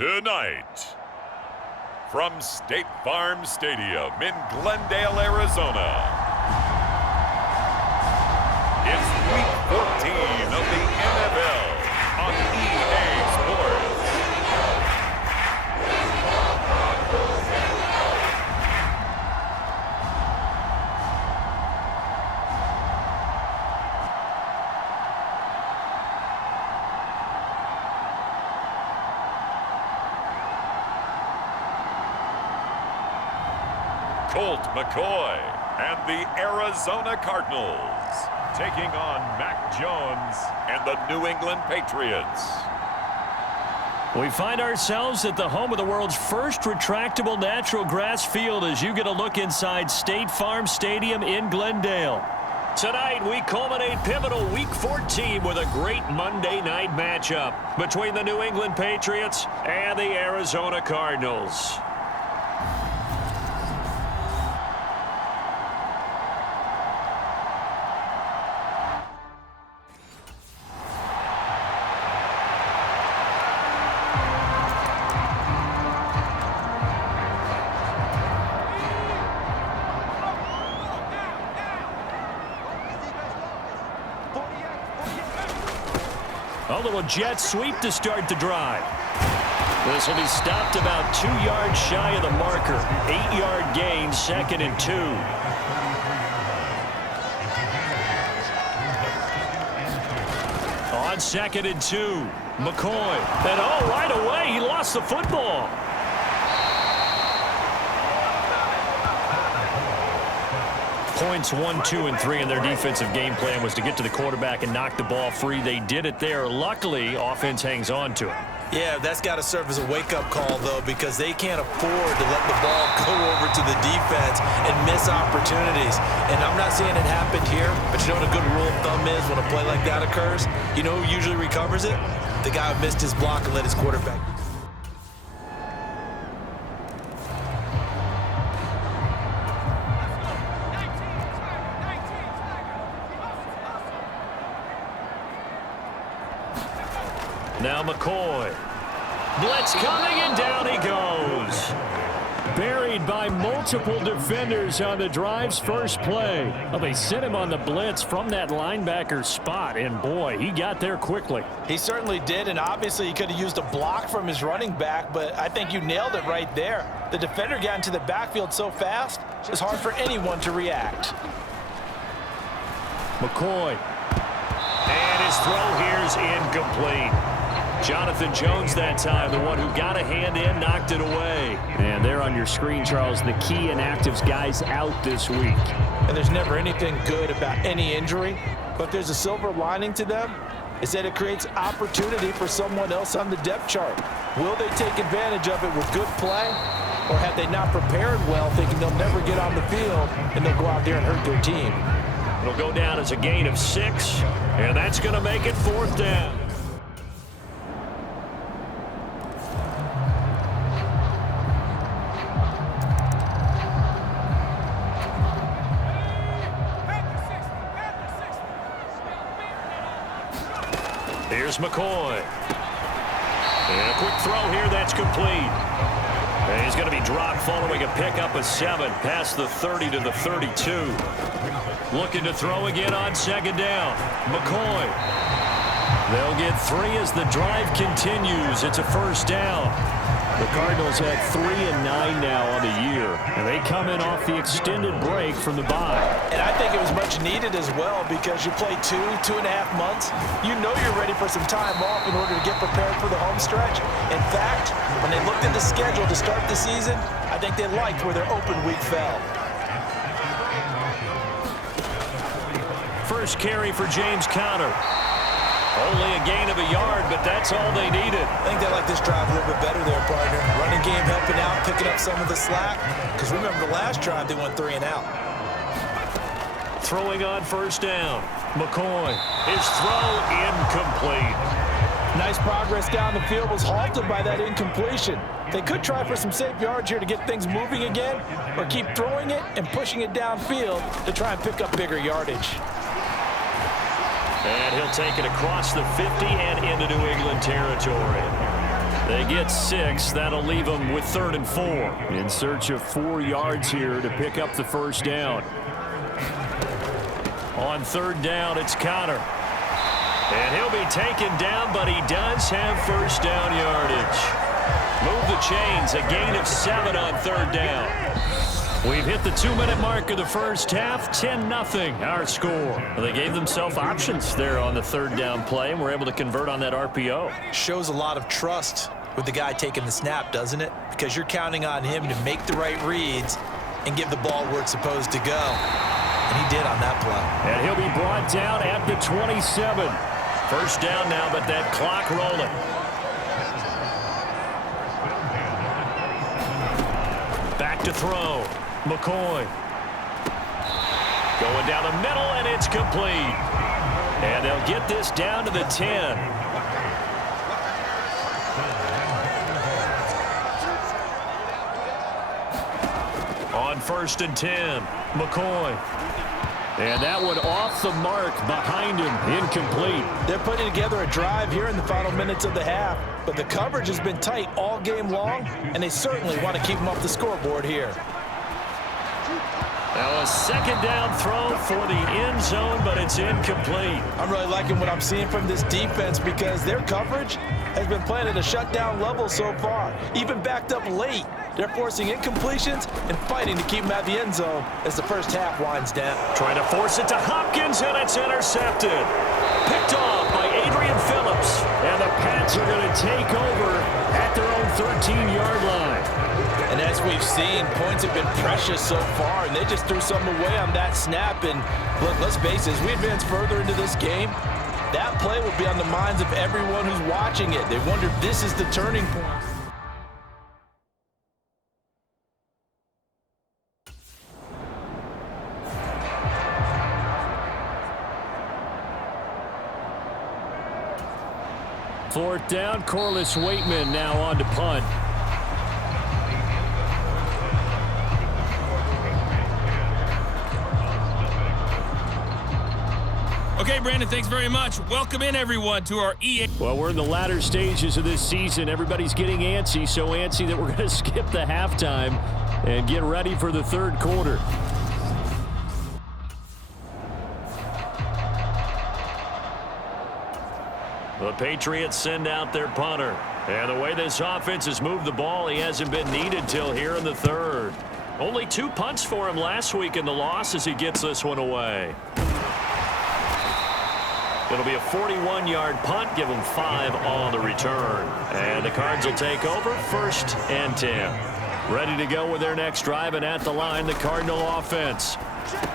Tonight, from State Farm Stadium in Glendale, Arizona, it's Week 14 of the NFL on EA Sports. Colt McCoy and the Arizona Cardinals taking on Mac Jones and the New England Patriots. We find ourselves at the home of the world's first retractable natural grass field as you get a look inside State Farm Stadium in Glendale. Tonight, we culminate pivotal Week 14 with a great Monday night matchup between the New England Patriots and the Arizona Cardinals. A little jet sweep to start the drive. This will be stopped about 2 yards shy of the marker. 8-yard gain, 2nd and 2. On 2nd and 2, McCoy. And right away, he lost the football. Points 1, 2, and 3 in their defensive game plan was to get to the quarterback and knock the ball free. They did it there. Luckily, offense hangs on to it. Yeah, that's got to serve as a wake-up call, though, because they can't afford to let the ball go over to the defense and miss opportunities. And I'm not saying it happened here, but you know what a good rule of thumb is when a play like that occurs? You know who usually recovers it? The guy who missed his block and let his quarterback. Now McCoy. Blitz coming, and down he goes. Buried by multiple defenders on the drive's first play. Well, they sent him on the blitz from that linebacker spot, and boy, he got there quickly. He certainly did, and obviously he could have used a block from his running back, but I think you nailed it right there. The defender got into the backfield so fast, it's hard for anyone to react. McCoy. And his throw here's incomplete. Jonathan Jones that time, the one who got a hand in, knocked it away. And there on your screen, Charles, the key inactives guys out this week. And there's never anything good about any injury, but there's a silver lining to them, is that it creates opportunity for someone else on the depth chart. Will they take advantage of it with good play, or have they not prepared well, thinking they'll never get on the field, and they'll go out there and hurt their team? It'll go down as a gain of 6, and that's going to make it 4th down. Here's McCoy. And a quick throw here, that's complete. And he's going to be dropped following a pickup of 7 past the 30 to the 32. Looking to throw again on 2nd down. McCoy. They'll get 3 as the drive continues. It's a 1st down. The Cardinals at 3-9 now on the year, and they come in off the extended break from the bye. And I think it was much needed as well, because you play 2.5 months. You know you're ready for some time off in order to get prepared for the home stretch. In fact, when they looked at the schedule to start the season, I think they liked where their open week fell. First carry for James Conner. Only a gain of a yard, but that's all they needed. I think they like this drive a little bit better there, partner. Running game helping out, picking up some of the slack. Because remember, the last drive they went 3 and out. Throwing on 1st down. McCoy. His throw incomplete. Nice progress down the field, was halted by that incompletion. They could try for some safe yards here to get things moving again, or keep throwing it and pushing it downfield to try and pick up bigger yardage. And he'll take it across the 50 and into New England territory. They get 6. That'll leave them with 3rd and 4. In search of 4 yards here to pick up the first down. On 3rd down, it's Connor. And he'll be taken down, but he does have first down yardage. Move the chains, a gain of 7 on 3rd down. We've hit the 2-minute mark of the first half, 10-0 our score. They gave themselves options there on the 3rd down play, and were able to convert on that RPO. Shows a lot of trust with the guy taking the snap, doesn't it? Because you're counting on him to make the right reads and give the ball where it's supposed to go. And he did on that play. And he'll be brought down at the 27. First down now, but that clock rolling. Back to throw. McCoy. Going down the middle, and it's complete. And they'll get this down to the 10. On 1st and 10, McCoy. And that one off the mark behind him, incomplete. They're putting together a drive here in the final minutes of the half, but the coverage has been tight all game long, and they certainly want to keep them off the scoreboard here. Now a 2nd down throw for the end zone, but it's incomplete. I'm really liking what I'm seeing from this defense because their coverage has been playing at a shutdown level so far, even backed up late. They're forcing incompletions and fighting to keep them at the end zone as the first half winds down. Trying to force it to Hopkins, and it's intercepted. Picked off by Adrian Phillips. And the Pats are going to take over at their own 13-yard line. And as we've seen, points have been precious so far, and they just threw something away on that snap. And look, let's face it, as we advance further into this game, that play will be on the minds of everyone who's watching it. They wonder if this is the turning point. Fourth down, Corliss Waitman now on to punt. Okay, Brandon, thanks very much. Welcome in, everyone, to our EA. Well, we're in the latter stages of this season. Everybody's getting antsy, so antsy that we're going to skip the halftime and get ready for the 3rd quarter. The Patriots send out their punter. And the way this offense has moved the ball, he hasn't been needed till here in the 3rd. Only 2 punts for him last week in the loss as he gets this one away. It'll be a 41-yard punt, give him 5 on the return. And the Cards will take over 1st and 10. Ready to go with their next drive, and at the line, the Cardinal offense.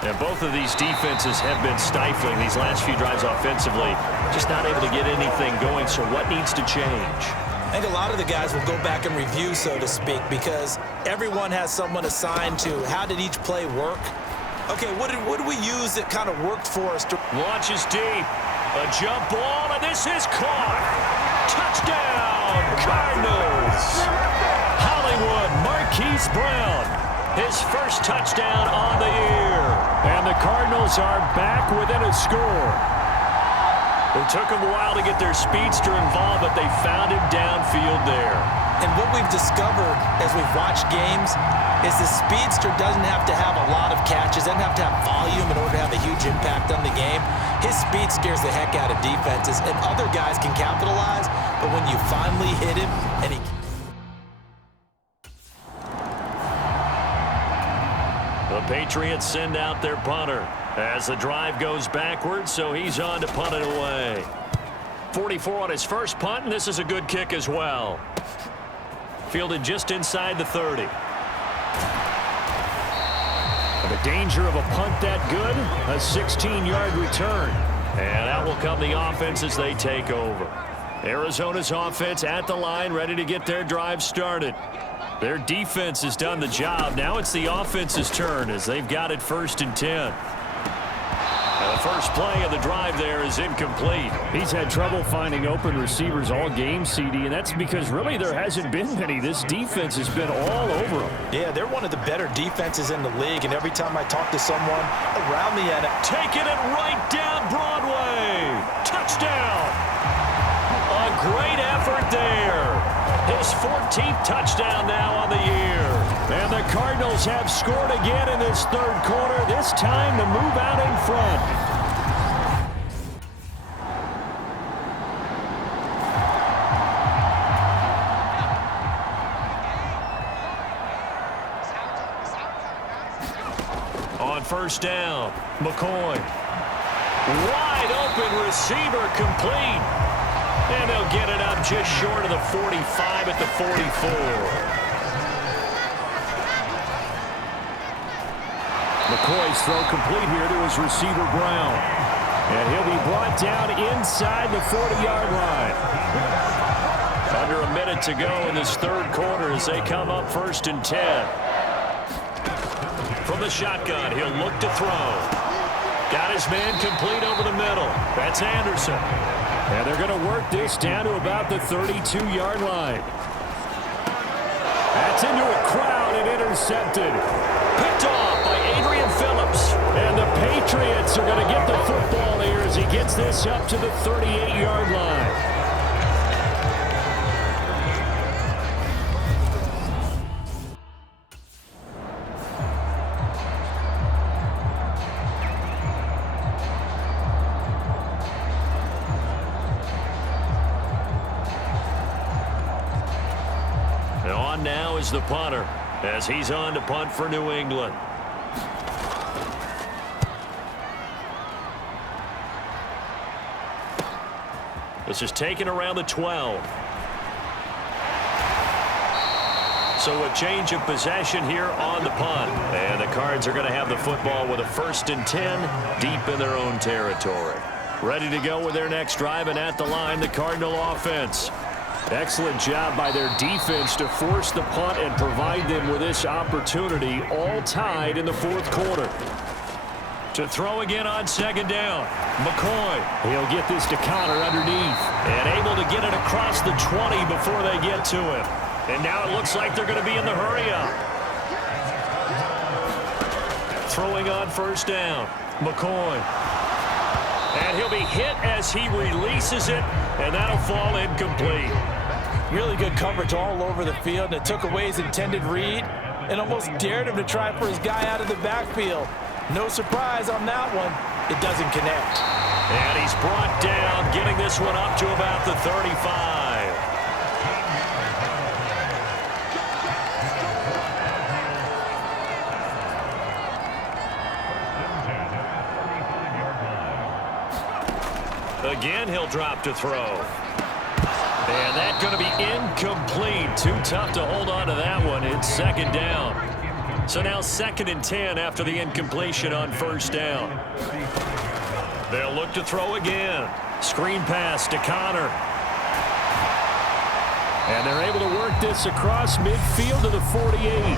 And both of these defenses have been stifling these last few drives offensively. Just not able to get anything going, so what needs to change? I think a lot of the guys will go back and review, so to speak, because everyone has someone assigned to how did each play work. Okay, what did we use that kind of worked for us? Launches deep. A jump ball, and this is caught. Touchdown, Cardinals. Hollywood Marquise Brown, his first touchdown on the year. And the Cardinals are back within a score. It took them a while to get their speedster involved, but they found him downfield there. And what we've discovered as we've watched games is the speedster doesn't have to have a lot of catches, doesn't have to have volume in order to have a huge impact on the game. His speed scares the heck out of defenses, and other guys can capitalize, but when you finally hit him and he... The Patriots send out their punter as the drive goes backwards, so he's on to punt it away. 44 on his first punt, and this is a good kick as well. Fielded just inside the 30. The danger of a punt that good, a 16-yard return. And out will come the offense as they take over. Arizona's offense at the line, ready to get their drive started. Their defense has done the job. Now it's the offense's turn as they've got it 1st and 10. And the first play of the drive there is incomplete. He's had trouble finding open receivers all game, CD, and that's because really there hasn't been many. This defense has been all over them. Yeah, they're one of the better defenses in the league, and every time I talk to someone around the end, taking it right down Broadway. Touchdown. A great effort there. his 14th touchdown now on the year. And the Cardinals have scored again in this third quarter, this time to move out in front. On first down, McCoy. Wide open receiver complete. And they'll get it up just short of the 45 at the 44. McCoy's throw complete here to his receiver, Brown. And he'll be brought down inside the 40-yard line. Under a minute to go in this third quarter as they come up 1st and 10. From the shotgun, he'll look to throw. Got his man complete over the middle. That's Anderson. And they're going to work this down to about the 32-yard line. That's into a crowd and intercepted. Picked off by Adrian Phillips. And the Patriots are going to get the football here as he gets this up to the 38-yard line. Now is the punter as he's on to punt for New England. This is taken around the 12. So a change of possession here on the punt. And the Cards are going to have the football with a 1st and 10 deep in their own territory. Ready to go with their next drive, and at the line, the Cardinal offense. Excellent job by their defense to force the punt and provide them with this opportunity, all tied in the fourth quarter. To throw again on 2nd down, McCoy. He'll get this to Connor underneath and able to get it across the 20 before they get to him. And now it looks like they're going to be in the hurry up. Throwing on 1st down, McCoy. And he'll be hit as he releases it, and that'll fall incomplete. Really good coverage all over the field, and it took away his intended read and almost dared him to try for his guy out of the backfield. No surprise on that one. It doesn't connect. And he's brought down, getting this one up to about the 35. Again, he'll drop to throw. And that's going to be incomplete. Too tough to hold on to that one. It's 2nd down. So now 2nd and 10 after the incompletion on 1st down. They'll look to throw again. Screen pass to Connor. And they're able to work this across midfield to the 48.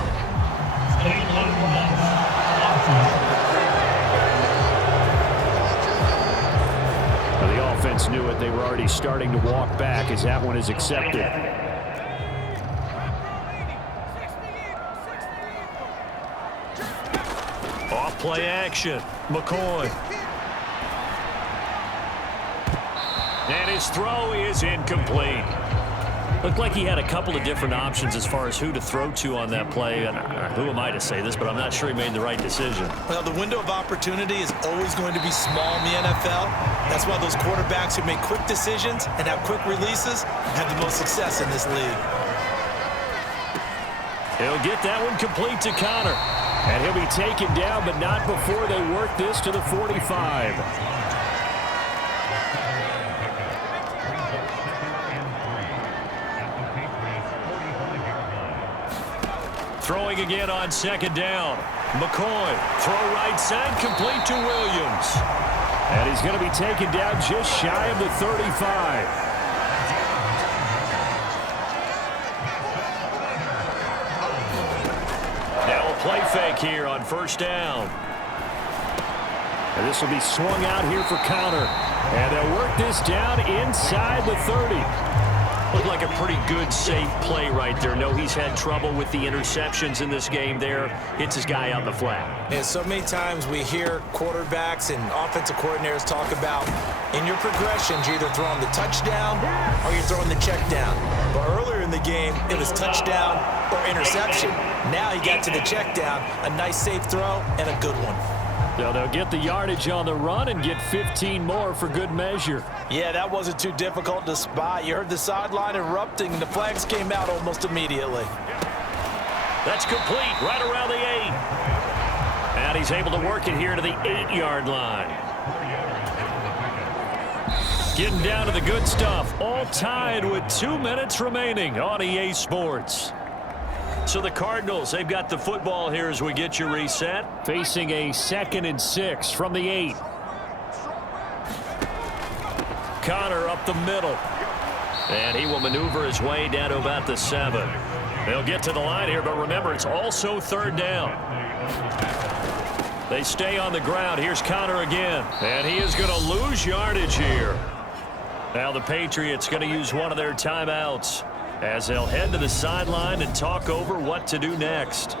The offense knew it. They were already starting to walk back as that one is accepted. Off play action. McCoy. And his throw is incomplete. Looked like he had a couple of different options as far as who to throw to on that play. And who am I to say this, but I'm not sure he made the right decision. Well, the window of opportunity is always going to be small in the NFL. That's why those quarterbacks who make quick decisions and have quick releases have the most success in this league. He'll get that one complete to Connor. And he'll be taken down, but not before they work this to the 45. Throwing again on 2nd down. McCoy, throw right side, complete to Williams. And he's going to be taken down just shy of the 35. Now a play fake here on 1st down. And this will be swung out here for Connor. And they'll work this down inside the 30. Looked like a pretty good, safe play right there. No, he's had trouble with the interceptions in this game there. Hits his guy out in the flat. And so many times we hear quarterbacks and offensive coordinators talk about in your progressions, you're either throwing the touchdown or you're throwing the check down. But earlier in the game, it was touchdown or interception. Now he got to the check down, a nice safe throw, and a good one. Now they'll get the yardage on the run and get 15 more for good measure. Yeah, that wasn't too difficult to spot. You heard the sideline erupting, and the flags came out almost immediately. That's complete right around the 8. And he's able to work it here to the 8-yard line. Getting down to the good stuff. All tied with 2 minutes remaining on EA Sports. So the Cardinals, they've got the football here as we get you reset. Facing a 2nd and 6 from the 8. Connor up the middle. And he will maneuver his way down to about the 7. They'll get to the line here, but remember, it's also 3rd down. They stay on the ground. Here's Connor again. And he is going to lose yardage here. Now the Patriots going to use one of their timeouts as they'll head to the sideline and talk over what to do next.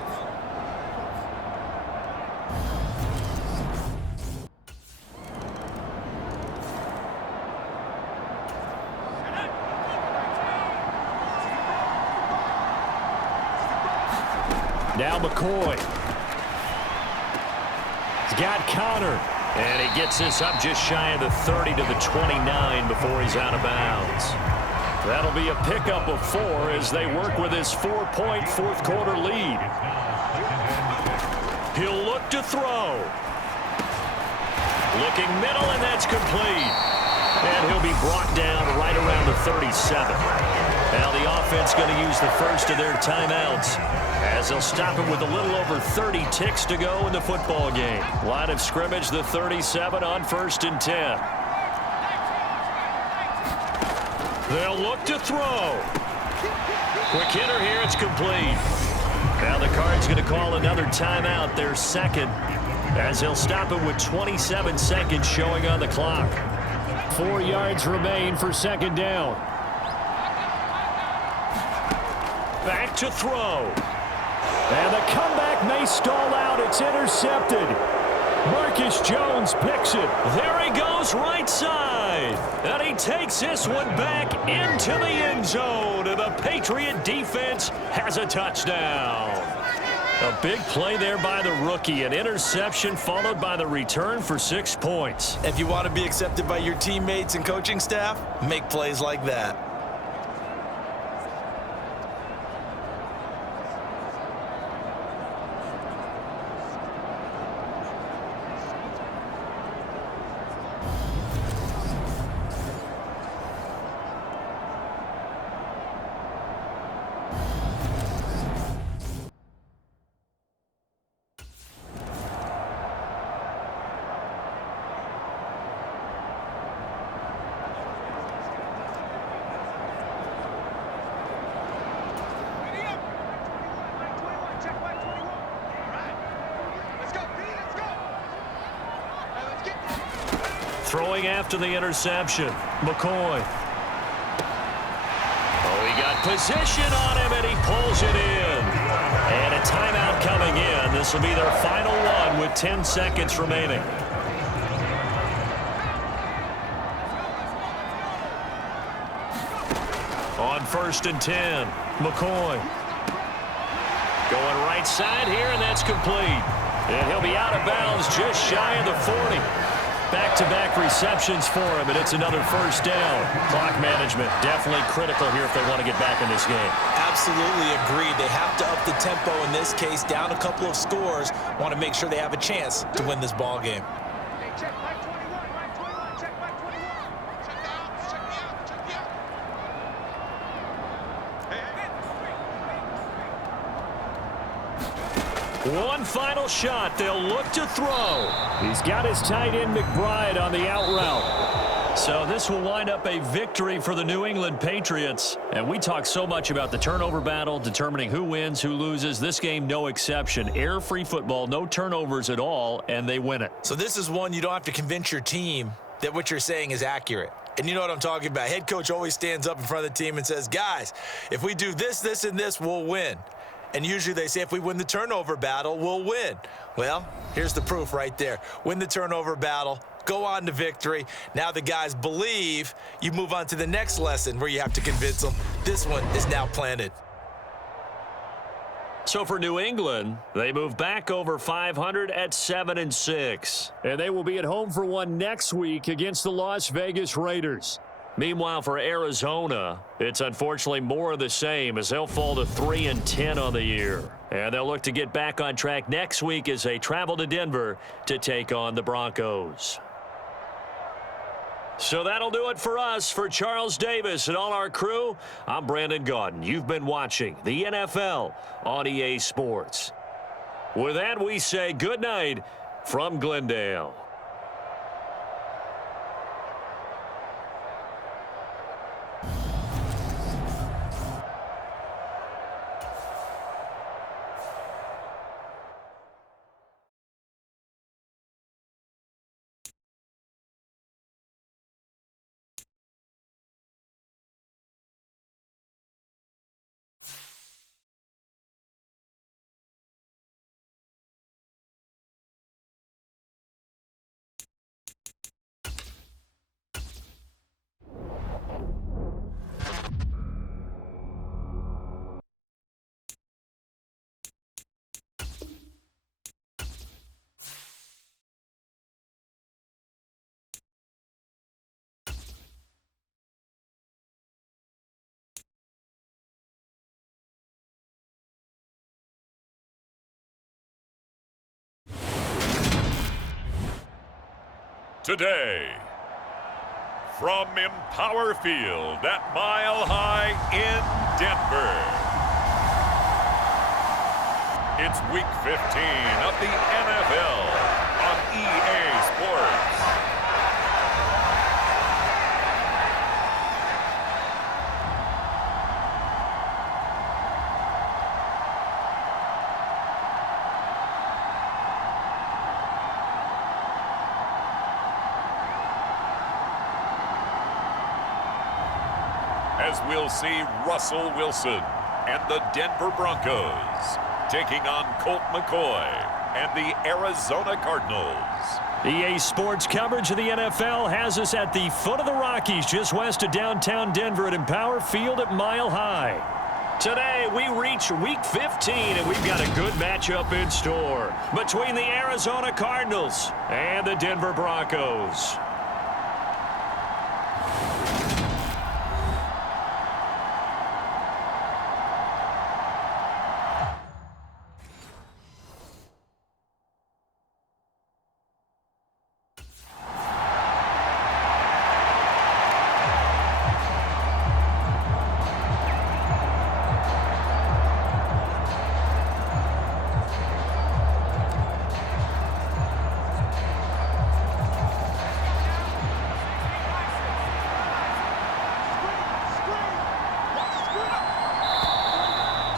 Now McCoy. He's got Connor. And he gets this up just shy of the 30 to the 29 before he's out of bounds. That'll be a pickup of 4 as they work with his 4-point fourth-quarter lead. He'll look to throw. Looking middle, and that's complete. And he'll be brought down right around the 37. Now the offense going to use the first of their timeouts as they'll stop him with a little over 30 ticks to go in the football game. Line of scrimmage, the 37 on 1st and 10. They'll look to throw. Quick hitter here, it's complete. Now the Cards going to call another timeout, their 2nd, as they'll stop him with 27 seconds showing on the clock. 4 yards remain for 2nd down. Back to throw. And the comeback may stall out. It's intercepted. Marcus Jones picks it. There he goes right side. And he takes this one back into the end zone. And the Patriot defense has a touchdown. A big play there by the rookie. An interception followed by the return for 6 points. If you want to be accepted by your teammates and coaching staff, make plays like that. Throwing after the interception, McCoy. Oh, he got position on him, and he pulls it in. And a timeout coming in. This will be their final one with 10 seconds remaining. On 1st and 10, McCoy. Going right side here, and that's complete. And he'll be out of bounds just shy of the 40. Back-to-back receptions for him, and it's another 1st down. Clock management definitely critical here if they want to get back in this game. Absolutely agreed. They have to up the tempo in this case, down a couple of scores. Want to make sure they have a chance to win this ball game. One final shot. They'll look to throw. He's got his tight end McBride on the out route. So this will wind up a victory for the New England Patriots. And we talk so much about the turnover battle, determining who wins, who loses. This game, no exception. Error-free football, no turnovers at all, and they win it. So this is one you don't have to convince your team that what you're saying is accurate. And you know what I'm talking about. Head coach always stands up in front of the team and says, guys, if we do this, this, and this, we'll win. And usually they say if we win the turnover battle, we'll win. Well, here's the proof right there. Win the turnover battle, go on to victory. Now the guys believe. You move on to the next lesson where you have to convince them this one is now planted. So for New England, they move back over 500 at 7-6. And they will be at home for one next week against the Las Vegas Raiders. Meanwhile, for Arizona, it's unfortunately more of the same as they'll fall to 3-10 on the year. And they'll look to get back on track next week as they travel to Denver to take on the Broncos. So that'll do it for us. For Charles Davis and all our crew, I'm Brandon Gaudin. You've been watching the NFL on EA Sports. With that, we say good night from Glendale. Today, from Empower Field at Mile High in Denver, it's Week 15 of the NFL on EA Sports. As we'll see Russell Wilson and the Denver Broncos taking on Colt McCoy and the Arizona Cardinals. EA Sports coverage of the NFL has us at the foot of the Rockies, just west of downtown Denver at Empower Field at Mile High. Today, we reach Week 15, and we've got a good matchup in store between the Arizona Cardinals and the Denver Broncos.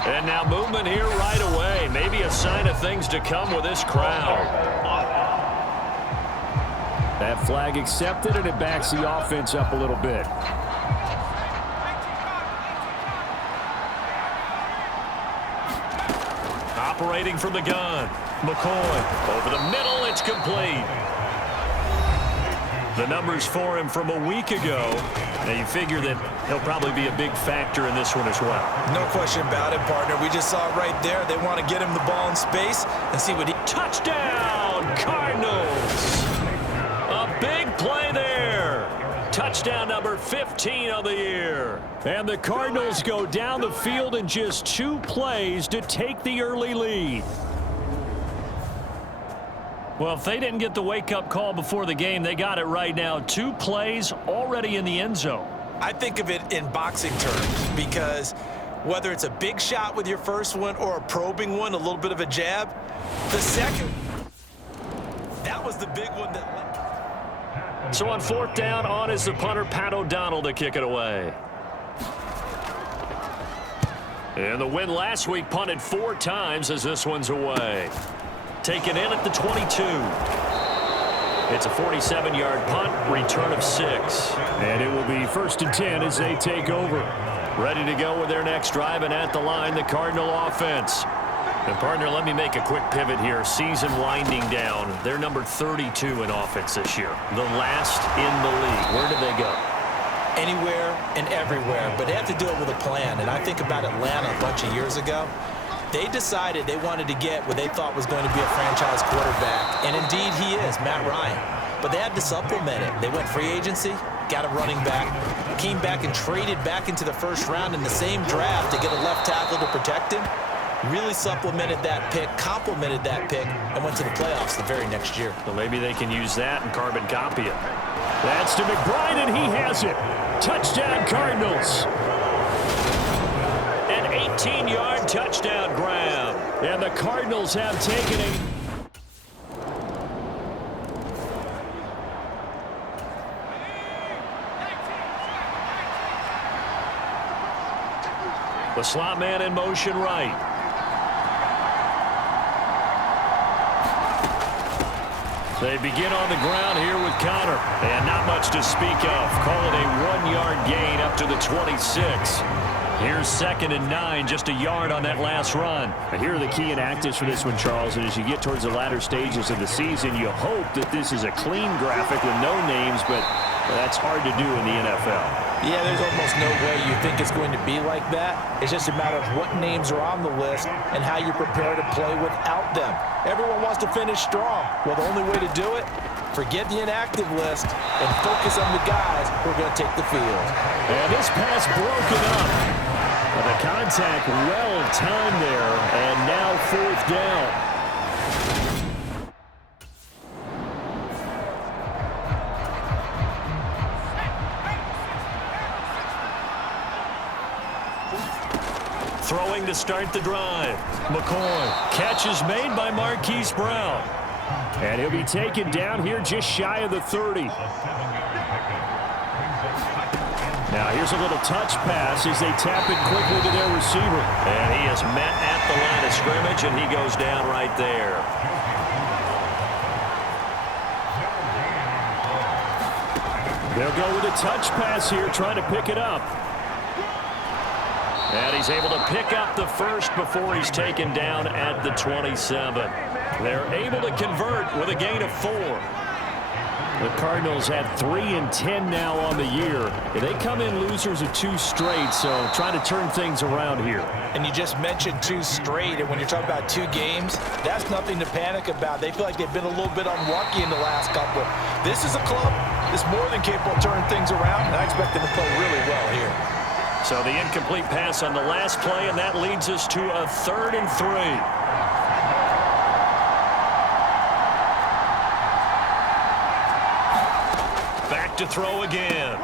And now movement here right away. Maybe a sign of things to come with this crowd. That flag accepted, and it backs the offense up a little bit. Operating from the gun. McCoy over the middle. It's complete. The numbers for him from a week ago. Now you figure that he'll probably be a big factor in this one as well. No question about it, partner. We just saw it right there. They want to get him the ball in space and see what he... Touchdown, Cardinals! A big play there. Touchdown number 15 on the year. And the Cardinals go down the field in just 2 plays to take the early lead. Well, if they didn't get the wake-up call before the game, they got it right now. 2 plays already in the end zone. I think of it in boxing terms because whether it's a big shot with your first one or a probing one, a little bit of a jab, the second, that was the big one that... So on 4th down, on is the punter, Pat O'Donnell, to kick it away. And the win last week punted 4 times as this one's away. Taken in at the 22. It's a 47-yard punt, return of 6. And it will be 1st and 10 as they take over. Ready to go with their next drive, and at the line, the Cardinal offense. And, partner, let me make a quick pivot here. Season winding down. They're number 32 in offense this year. The last in the league. Where did they go? anywhere and everywhere, but they have to do it with a plan. And I think about Atlanta a bunch of years ago. They decided they wanted to get what they thought was going to be a franchise quarterback, and indeed he is, Matt Ryan. But they had to supplement it. They went free agency, got a running back, came back and traded back into the first round in the same draft to get a left tackle to protect him. Really supplemented that pick, complemented that pick, and went to the playoffs the very next year. So maybe they can use that and carbon copy it. That's to McBride, and he has it. Touchdown, Cardinals. An 18-yard touchdown grab. And the Cardinals have taken it. The slot man in motion right. They begin on the ground here with Connor. And not much to speak of. Call it a 1-yard gain up to the 26. Here's 2nd and 9, just a yard on that last run. Here are the key inactives for this one, Charles. And as you get towards the latter stages of the season, you hope that this is a clean graphic with no names, but that's hard to do in the NFL. Yeah, there's almost no way you think it's going to be like that. It's just a matter of what names are on the list and how you prepare to play without them. Everyone wants to finish strong. Well, the only way to do it, forget the inactive list and focus on the guys who are going to take the field. And this pass broken up. The contact well timed there, and now 4th down. Throwing to start the drive. McCoy. Catch is made by Marquise Brown. And he'll be taken down here just shy of the 30. Now here's a little touch pass as they tap it quickly to their receiver. And he is met at the line of scrimmage, and he goes down right there. They'll go with a touch pass here, trying to pick it up. And he's able to pick up the first before he's taken down at the 27. They're able to convert with a gain of 4. The Cardinals have 3-10 now on the year. They come in losers of 2 straight, so trying to turn things around here. And you just mentioned 2 straight, and when you're talking about 2 games, that's nothing to panic about. They feel like they've been a little bit unlucky in the last couple. This is a club that's more than capable of turning things around, and I expect them to play really well here. So the incomplete pass on the last play, and that leads us to a 3rd and 3. To throw again.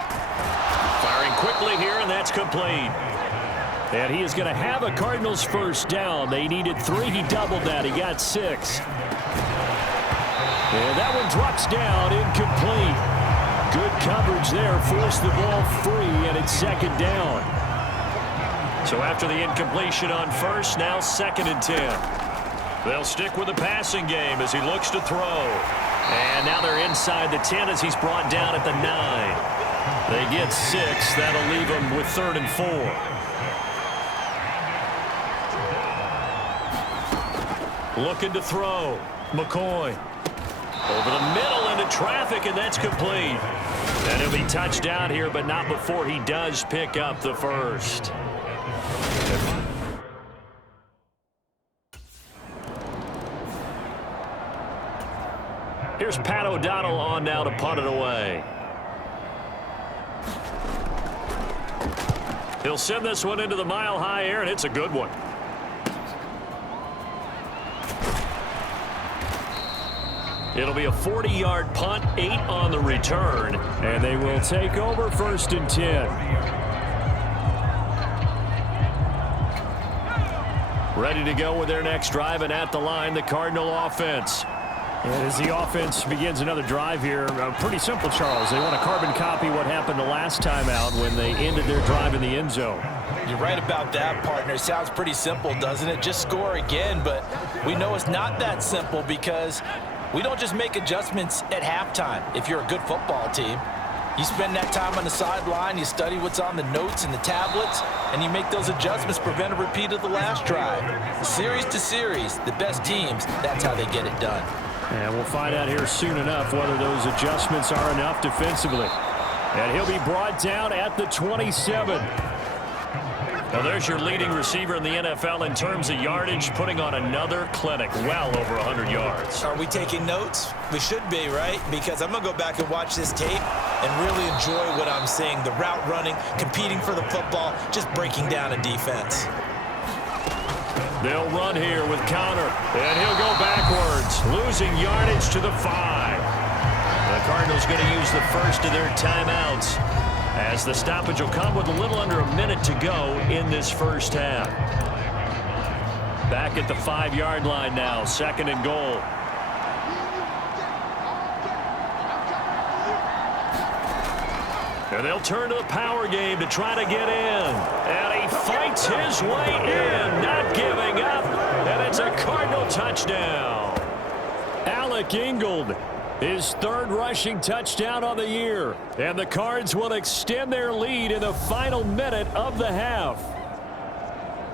Firing quickly here, and that's complete. And he is going to have a Cardinals first down. They needed 3. He doubled that. He got 6. And that one drops down, incomplete. Good coverage there. Forced the ball free, and it's 2nd down. So after the incompletion on first, now 2nd and 10. They'll stick with the passing game as he looks to throw. And now they're inside the 10 as he's brought down at the 9. They get 6. That'll leave them with 3rd and 4. Looking to throw. McCoy. Over the middle into traffic, and that's complete. And he'll be touched down here, but not before he does pick up the first. Here's Pat O'Donnell on now to punt it away. He'll send this one into the mile-high air, and it's a good one. It'll be a 40-yard punt, 8 on the return, and they will take over 1st and 10. Ready to go with their next drive, and at the line, the Cardinal offense. And as the offense begins another drive here, pretty simple, Charles. They want to carbon copy what happened the last time out when they ended their drive in the end zone. You're right about that, partner. It sounds pretty simple, doesn't it? Just score again, but we know it's not that simple because we don't just make adjustments at halftime. If you're a good football team, you spend that time on the sideline, you study what's on the notes and the tablets, and you make those adjustments, prevent a repeat of the last drive. Series to series, the best teams, that's how they get it done. And we'll find out here soon enough whether those adjustments are enough defensively. And he'll be brought down at the 27. Well, there's your leading receiver in the NFL in terms of yardage, putting on another clinic, well over 100 yards. Are we taking notes? We should be, right? Because I'm going to go back and watch this tape and really enjoy what I'm seeing. The route running, competing for the football, just breaking down a defense. They'll run here with counter, and he'll go backwards, losing yardage to the 5. The Cardinals going to use the first of their timeouts, as the stoppage will come with a little under a minute to go in this first half. Back at the 5-yard line now, 2nd and goal. And they'll turn to the power game to try to get in. And he fights his way in, not giving up. And it's a Cardinal touchdown. Alec Ingold, his 3rd rushing touchdown on the year. And the Cards will extend their lead in the final minute of the half.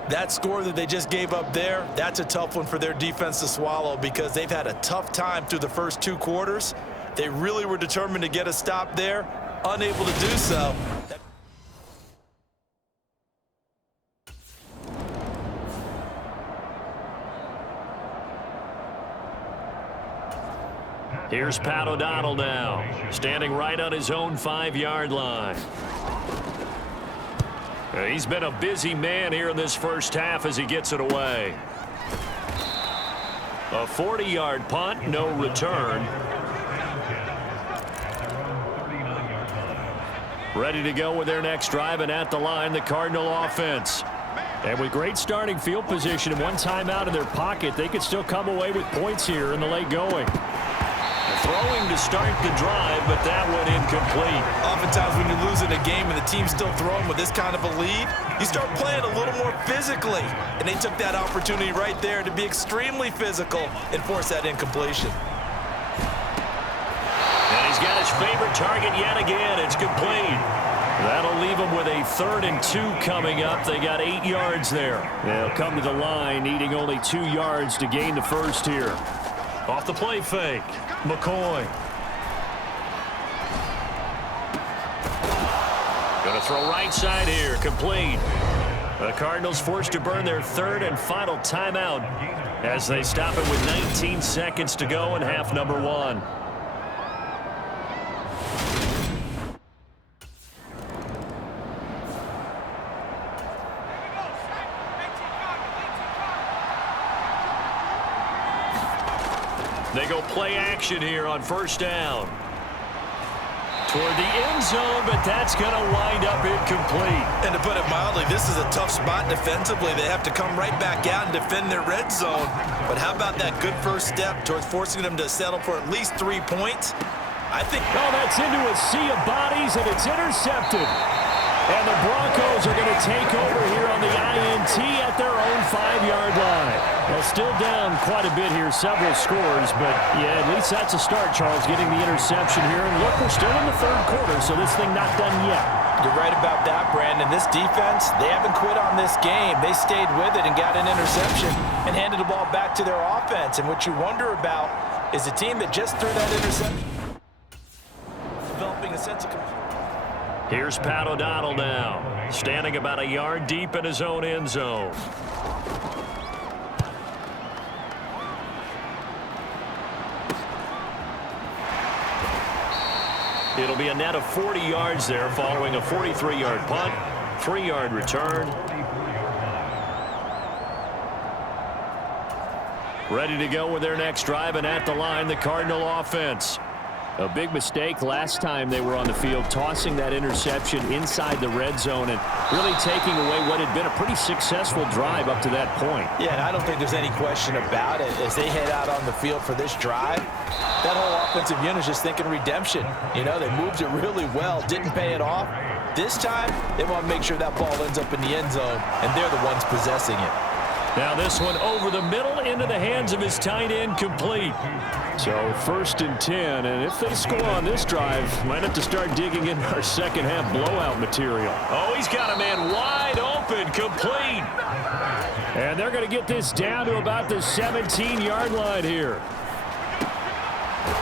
That score that they just gave up there, that's a tough one for their defense to swallow because they've had a tough time through the first 2 quarters. They really were determined to get a stop there, unable to do so. Here's Pat O'Donnell now, standing right on his own 5-yard line. He's been a busy man here in this first half as he gets it away. A 40-yard punt, no return. Ready to go with their next drive, and at the line, the Cardinal offense. And with great starting field position and 1 timeout in their pocket, they could still come away with points here in the late going. Throwing to start the drive, but that went incomplete. Oftentimes when you're losing a game and the team's still throwing with this kind of a lead, you start playing a little more physically. And they took that opportunity right there to be extremely physical and force that incompletion. And he's got his favorite target yet again. It's complete. That'll leave them with a 3rd and 2 coming up. They got 8 yards there. They'll come to the line, needing only 2 yards to gain the first here. Off the play fake, McCoy. Going to throw right side here, complete. The Cardinals forced to burn their 3rd and final timeout as they stop it with 19 seconds to go in half number 1. They go play action here on 1st down. Toward the end zone, but that's going to wind up incomplete. And to put it mildly, this is a tough spot defensively. They have to come right back out and defend their red zone. But how about that good first step towards forcing them to settle for at least 3 points? I think... Oh, that's into a sea of bodies, and it's intercepted. And the Broncos are going to take over here on the INT at their own 5-yard line. Well, still down quite a bit here, several scores, but yeah, at least that's a start, Charles, getting the interception here. And look, we're still in the 3rd quarter, so this thing not done yet. You're right about that, Brandon. This defense, they haven't quit on this game. They stayed with it and got an interception and handed the ball back to their offense. And what you wonder about is a team that just threw that interception, developing a sense of control. Here's Pat O'Donnell now, standing about a yard deep in his own end zone. It'll be a net of 40 yards there following a 43-yard punt, 3-yard return. Ready to go with their next drive, and at the line, the Cardinal offense. A big mistake last time they were on the field, tossing that interception inside the red zone and really taking away what had been a pretty successful drive up to that point. Yeah, and I don't think there's any question about it. As they head out on the field for this drive, that whole offensive unit is just thinking redemption. You know, they moved it really well, didn't pay it off. This time, they want to make sure that ball ends up in the end zone, and they're the ones possessing it. Now this one over the middle into the hands of his tight end, complete. So 1st and 10, and if they score on this drive, might have to start digging in our second half blowout material. Oh, he's got a man wide open, complete. And they're going to get this down to about the 17-yard line here.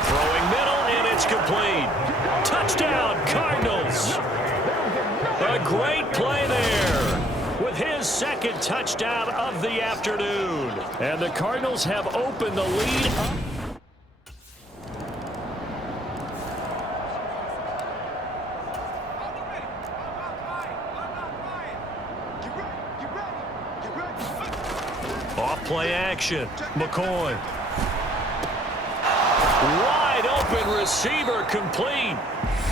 Throwing middle, and it's It's complete. Touchdown, Cardinals. A great play there with his second touchdown of the afternoon. And the Cardinals have opened the lead up. Off play action. McCoy. Wide open receiver complete.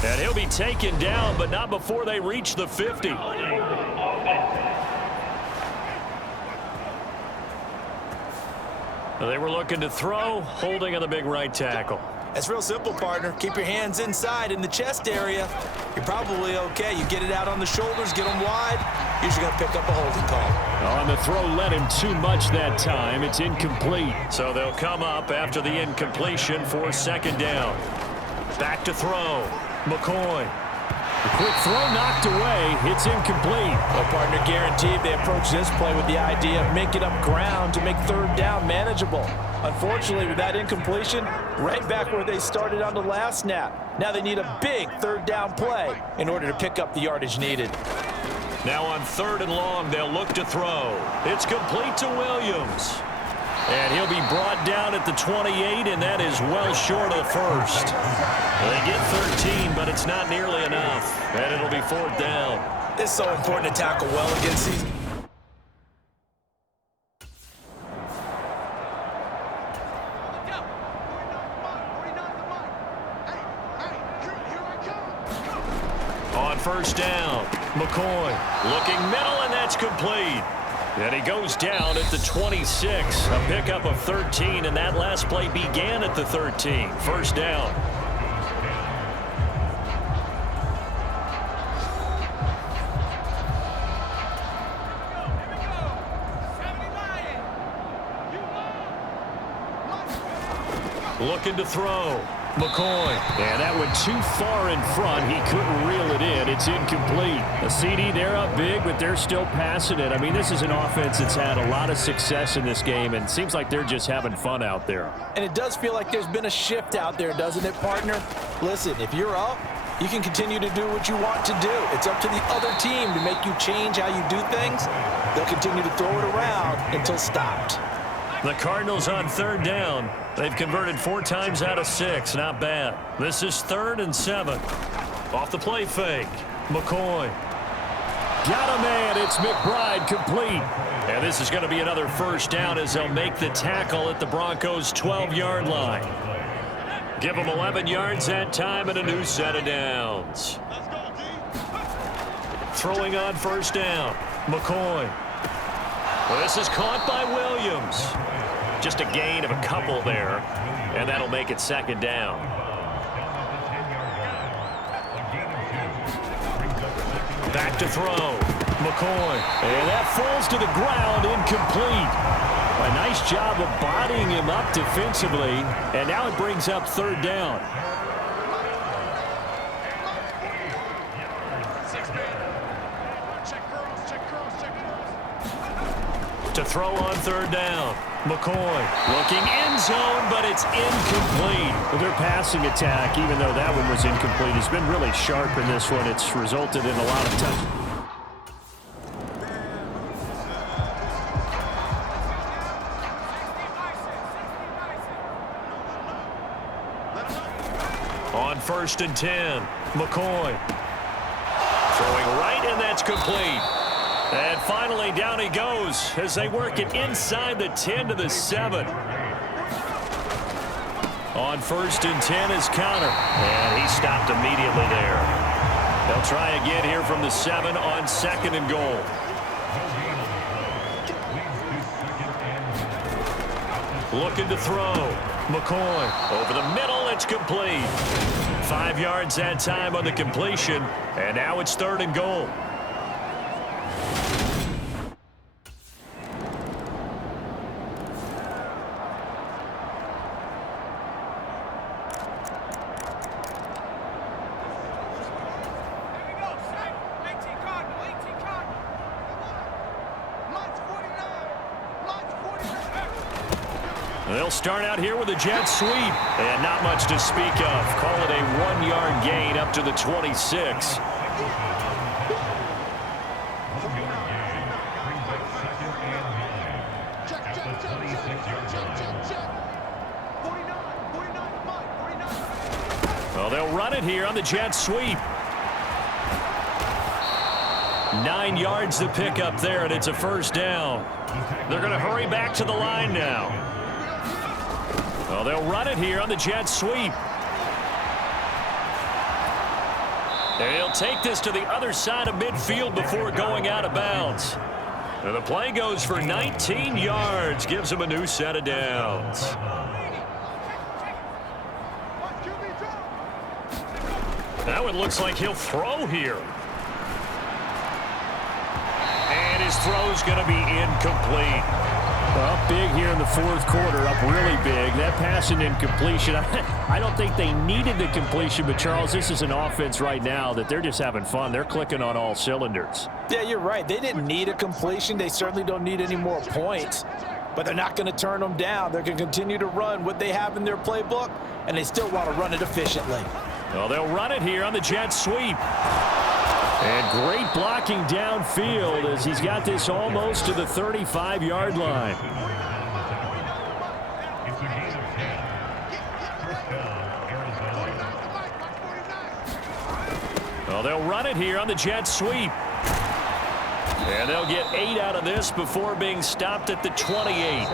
And he'll be taken down, but not before they reach the 50. They were looking to throw, holding on the big right tackle. It's real simple, partner. Keep your hands inside in the chest area. You're probably okay. You get it out on the shoulders, get them wide. Usually going to pick up a holding call. On the throw led him too much that time. It's incomplete. So they'll come up after the incompletion for second down. Back to throw. McCoy. The quick throw knocked away. It's incomplete. Well, partner, guaranteed they approach this play with the idea of making up ground to make third down manageable. Unfortunately, with that incompletion, right back where they started on the last snap. Now they need a big third down play in order to pick up the yardage needed. Now on third and long, they'll look to throw. It's complete to Williams. And he'll be brought down at the 28, and that is well short of the first. They get 13, but it's not nearly enough. And it'll be fourth down. It's so important to tackle well against these. On first down, McCoy looking middle, and that's complete. And he goes down at the 26, a pickup of 13, and that last play began at the 13. First down. Looking to throw. McCoy. And that went too far in front. He couldn't reel it in. It's incomplete. A CD, they're up big, but they're still passing it. I mean, this is an offense that's had a lot of success in this game, and it seems like they're just having fun out there. And it does feel like there's been a shift out there, doesn't it, partner? Listen, if you're up, you can continue to do what you want to do. It's up to the other team to make you change how you do things. They'll continue to throw it around until stopped. The Cardinals on third down. They've converted 4 times out of 6. Not bad. This is 3rd and 7. Off the play fake. McCoy. Got a man. It's McBride complete. And this is going to be another first down as they'll make the tackle at the Broncos' 12-yard line. Give them 11 yards that time and a new set of downs. Throwing on first down. McCoy. Well, this is caught by Williams. Just a gain of a couple there, and that'll make it second down. Back to throw. McCoy. And that falls to the ground, incomplete. A nice job of bodying him up defensively, and now it brings up third down. To throw on third down. McCoy looking end zone, but it's incomplete. Their passing attack, even though that one was incomplete, has been really sharp in this one. It's resulted in a lot of touchdowns. On 1st and 10, McCoy throwing right, and that's complete. And finally, down he goes as they work it inside the 10 to the 7. On 1st and 10 is Counter, and he stopped immediately there. They'll try again here from the 7 on 2nd and goal. Looking to throw. McCoy over the middle. It's complete. 5 yards that time on the completion, and now it's 3rd and goal. They'll start out here with a jet sweep. And not much to speak of. Call it a 1-yard gain up to the 26. Well, they'll run it here on the jet sweep. 9 yards to pick up there, and it's a first down. They're going to hurry back to the line now. Well, they'll run it here on the jet sweep. And he'll take this to the other side of midfield before going out of bounds. And the play goes for 19 yards, gives him a new set of downs. Now it looks like he'll throw here. And his throw's going to be incomplete. Well, big here in the fourth quarter, up really big. That pass and incompletion, I don't think they needed the completion, but Charles, this is an offense right now that they're just having fun. They're clicking on all cylinders. Yeah, you're right. They didn't need a completion. They certainly don't need any more points, but they're not going to turn them down. They're going to continue to run what they have in their playbook, and they still want to run it efficiently. Well, they'll run it here on the jet sweep. And great blocking downfield as he's got this almost to the 35-yard line. Well, they'll run it here on the jet sweep. And they'll get 8 out of this before being stopped at the 28.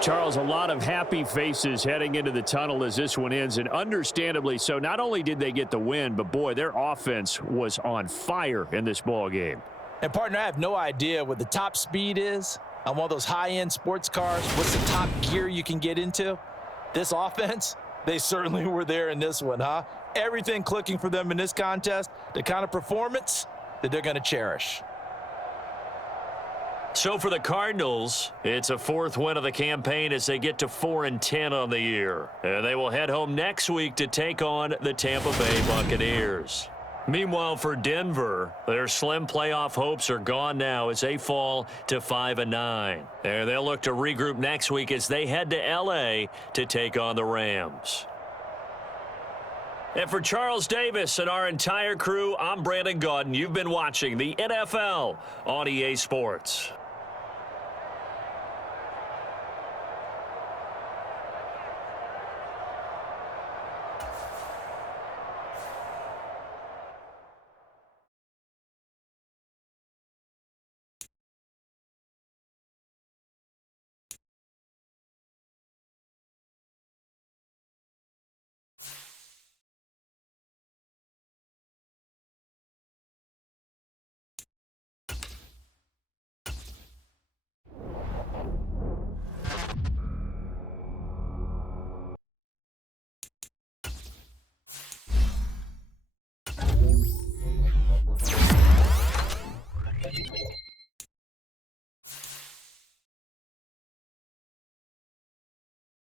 Charles, a lot of happy faces heading into the tunnel as this one ends, and understandably so. Not only did they get the win, but, boy, their offense was on fire in this ball game. And, partner, I have no idea what the top speed is on one of those high-end sports cars. What's the top gear you can get into? This offense, they certainly were there in this one, huh? Everything clicking for them in this contest, the kind of performance that they're going to cherish. So for the Cardinals, it's a 4th win of the campaign as they get to 4-10 on the year. And they will head home next week to take on the Tampa Bay Buccaneers. Meanwhile, for Denver, their slim playoff hopes are gone now as they fall to 5-9. And they'll look to regroup next week as they head to L.A. to take on the Rams. And for Charles Davis and our entire crew, I'm Brandon Gaudin. You've been watching the NFL on EA Sports.